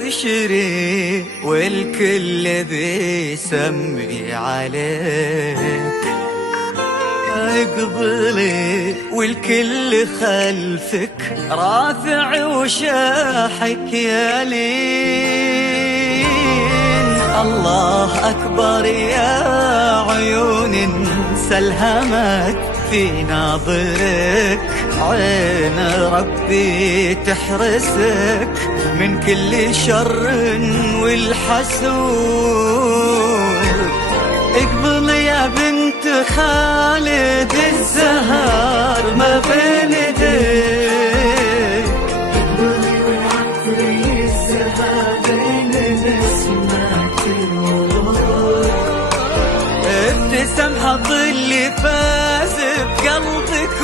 ابشري والكل بيسمي عليك، اقبلي والكل خلفك رافع وشاحك يا لين. الله أكبر يا عيون انسى الهمك في ناظرك، عين ربي تحرسك من كل شر والحسود. اقبل يا بنت خالد الزهر ما بين ايديك، اقبلي والعطر يسبى بين نسمات الورود. ابتسم حظ اللي فاز بقلبك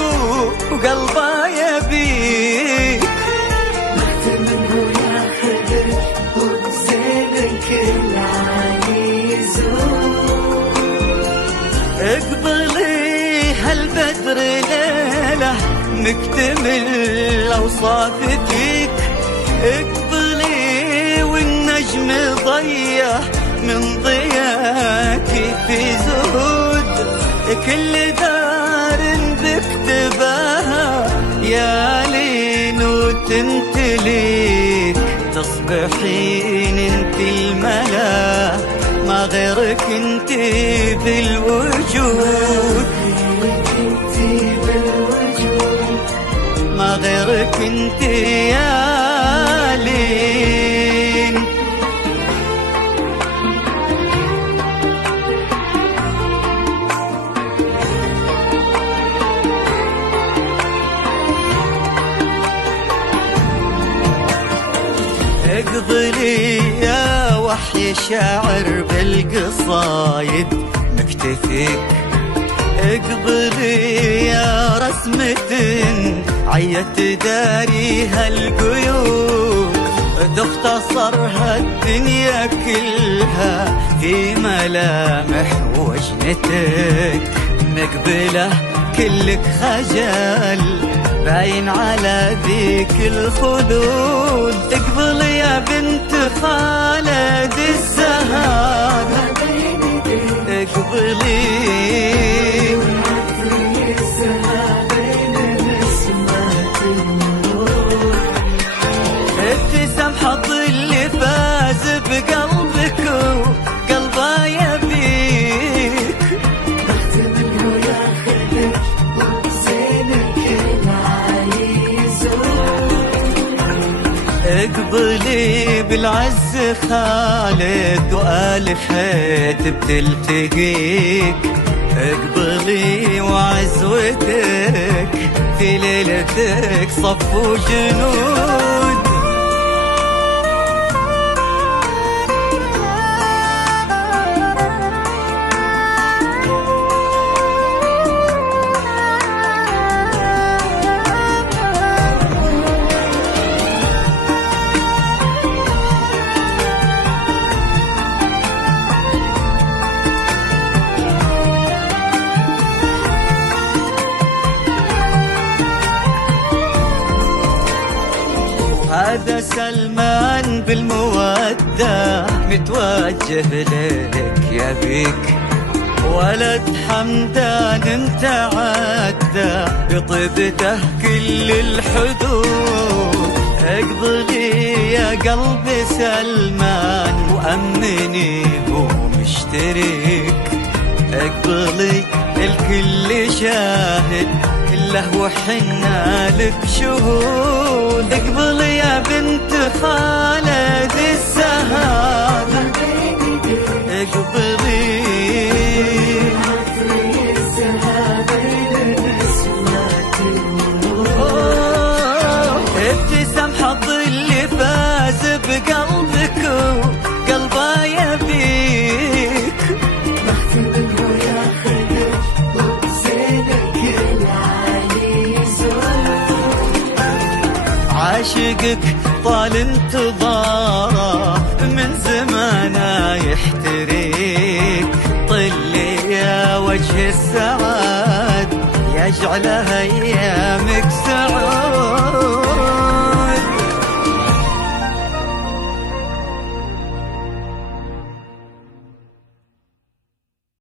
وقلبه يبيك، منه ياخذك وبزينك العالي يزور. اقبلي هالبدر ليلة مكتمل أوصاف فيك، اقبلي والنجم ضيّة من ضياك في زهود. كل دار بكتبها يا لين وتمتليك، تصبحين انت الملا ما غيرك انت بالوجود، ما غيرك انت يا لين. اقبلي يا وحي شاعر بالقصايد مكتفيك، اقبلي يا رسمة عيت داريها القيود، تختصرها الدنيا كلها في ملامح وجنتك. مقبلة كلك خجل باين على ذيك الخدود، اقبلي يا بنت خالد الزهر اقبلي ابتسم حظ اللي فاز بقلبك وقلبه يبيك، منه ياخذك وبزينك العالي يزور. اقبلي بالعز خالد وآل خيت بتلتقيك، اقبلي وعزوتك في ليلتك صف وجنود. هذا سلمان بالمودة متوجه لك يا بيك، ولد حمدان انت عدى بطيبته كل الحدود. اقبلي يا قلبي سلمان وأمني هو مشترك، اقبلي الكل شاهد له وحنا لك شهود. اقبلي يا بنت خالد الزهر اقبلي ابتسم حظ اللي فاز بقلبك وقلبه يبيك، منه ياخذك وبزينك العالي يزور. عاشقك طال انتظاره من زمانه يحتريك، طلي يا وجه السعاد يجعلها ايام